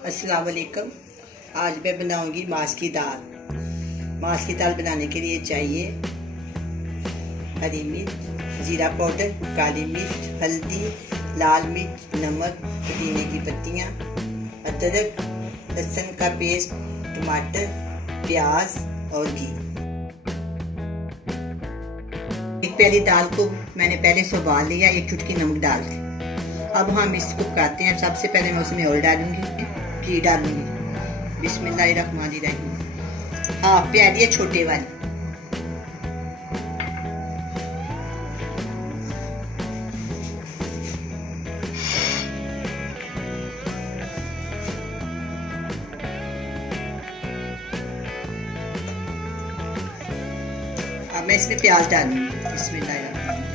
अस्सलाम वालेकुम। आज मैं बनाऊंगी मांस की दाल। मांस की दाल बनाने के लिए चाहिए हरी मिर्च, जीरा पाउडर, काली मिर्च, हल्दी, लाल मिर्च, नमक, पुदीने की पत्तियाँ, अदरक, लहसुन का पेस्ट, टमाटर, प्याज और घी। एक प्याली दाल को मैंने पहले से उबाल लिया, एक चुटकी नमक डाल के। अब हम इसको पकाते हैं। सबसे पहले मैं उसमें ऑयल डालूंगी, घी डालूंगी। बिस्मिल्लाहिर्रहमानिर्रहीम। हाफ प्याली है छोटे वाली। अब मैं इसमें प्याज डालूंगी। बिस्मिल्लाहिर्रहमानिर्रहीम।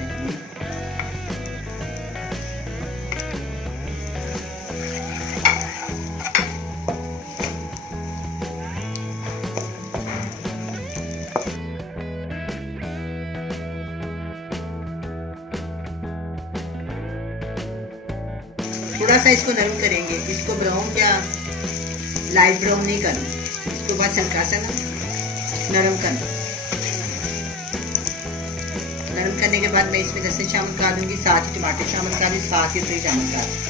थोड़ा सा इसको नरम करेंगे। इसको ब्राउन या लाइट ब्राउन नहीं करना, इसको बस हल्का सा ना नरम करना। नरम करने के बाद मैं इसमें लहसुन शामिल कर दूंगी, साथ ही टमाटर शामिल कर दूंगी, साथ ही दही शामिल कर दूंगी।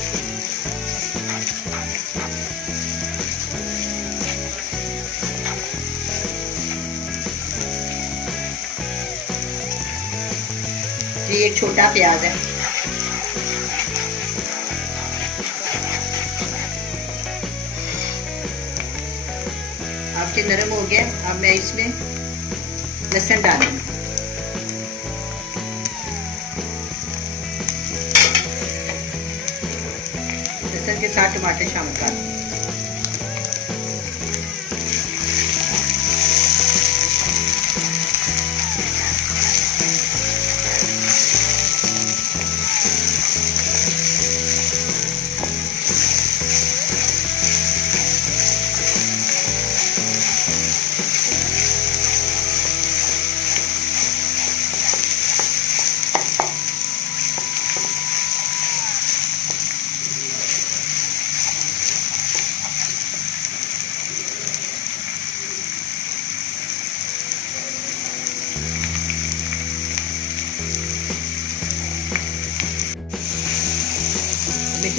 ये एक छोटा प्याज है। आपके नरम हो गया। अब मैं इसमें लहसुन डालूंगी। लहसुन के साथ टमाटर शामिल कर दूंगी।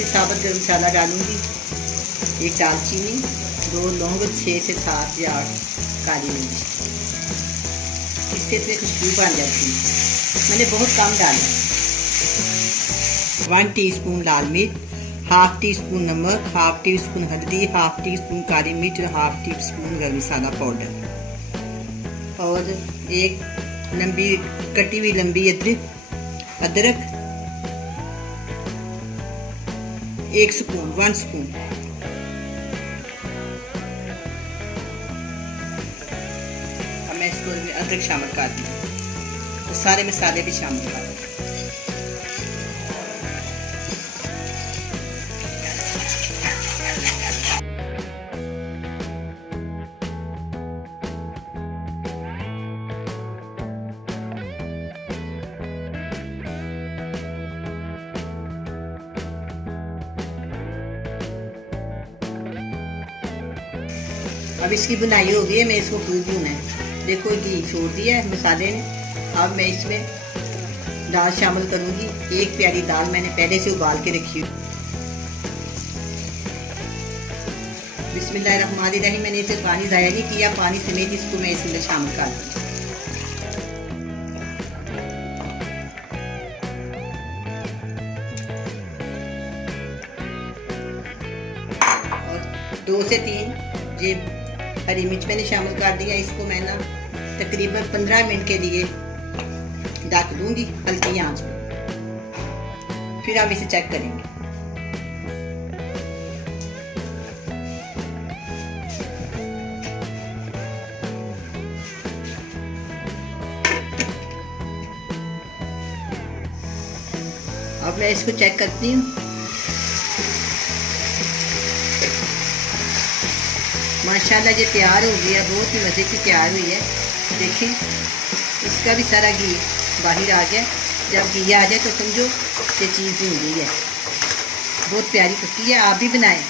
साबुत गरम मसाला डालूंगी, एक दालचीनी, 2 लौंग, 6 से 7 या 8 काली मिर्च। इससे इसमें खुशबू बन जाती है। मैंने बहुत कम डाला। 1 टीस्पून लाल मिर्च, हाफ टी स्पून नमक, हाफ टी स्पून हल्दी, हाफ टी स्पून काली मिर्च और हाफ टी स्पून गरम मसाला पाउडर और एक लंबी कटी हुई लंबी अदरक 1 स्पून। अब मैं इसको अदरक शामिल कर दूँ तो सारे मसाले भी शामिल कर दूँ। अब इसकी बुनाई हो गई है। मैं इसको खूब भूना है। देखो घी छोड़ दिया है मसाले ने। अब मैं इसमें दाल शामिल करूंगी। एक प्याली दाल मैंने पहले से उबाल के रखी हुई। बिस्मिल्लाहिर्रहमानिर्रहीम। मैंने इसे पानी ज़ाया नहीं किया, पानी समेत इसको मैं इसमें शामिल कर दूंगी। और 2 से 3 ये हरी मिर्च मैंने शामिल कर दिया। इसको मैं ना तकरीबन 15 मिनट के लिए ढक दूंगी हल्की आंच में। फिर हम इसे चेक करेंगे। अब मैं इसको चेक करती हूँ। माशाल्लाह ये तैयार हो गया, बहुत ही मज़े की तैयार हुई है। देखें इसका भी सारा घी बाहर आ गया। जब घी आ जाए तो समझो ये चीज़ बन गई है। बहुत प्यारी पकती है, आप भी बनाएं।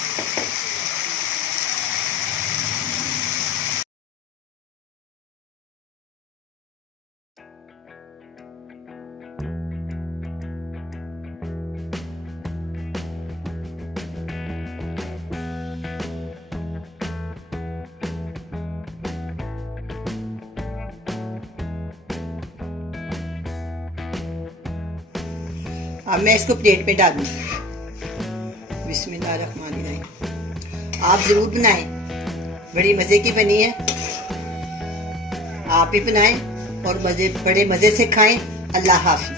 अब मैं इसको प्लेट में डालूंगी। बिस्मिल्लाहिर्रहमानिर्रहीम। आप ज़रूर बनाएं, बड़ी मज़े की बनी है। आप भी बनाएं और बड़े मज़े से खाएं। अल्लाह हाफ़िज़।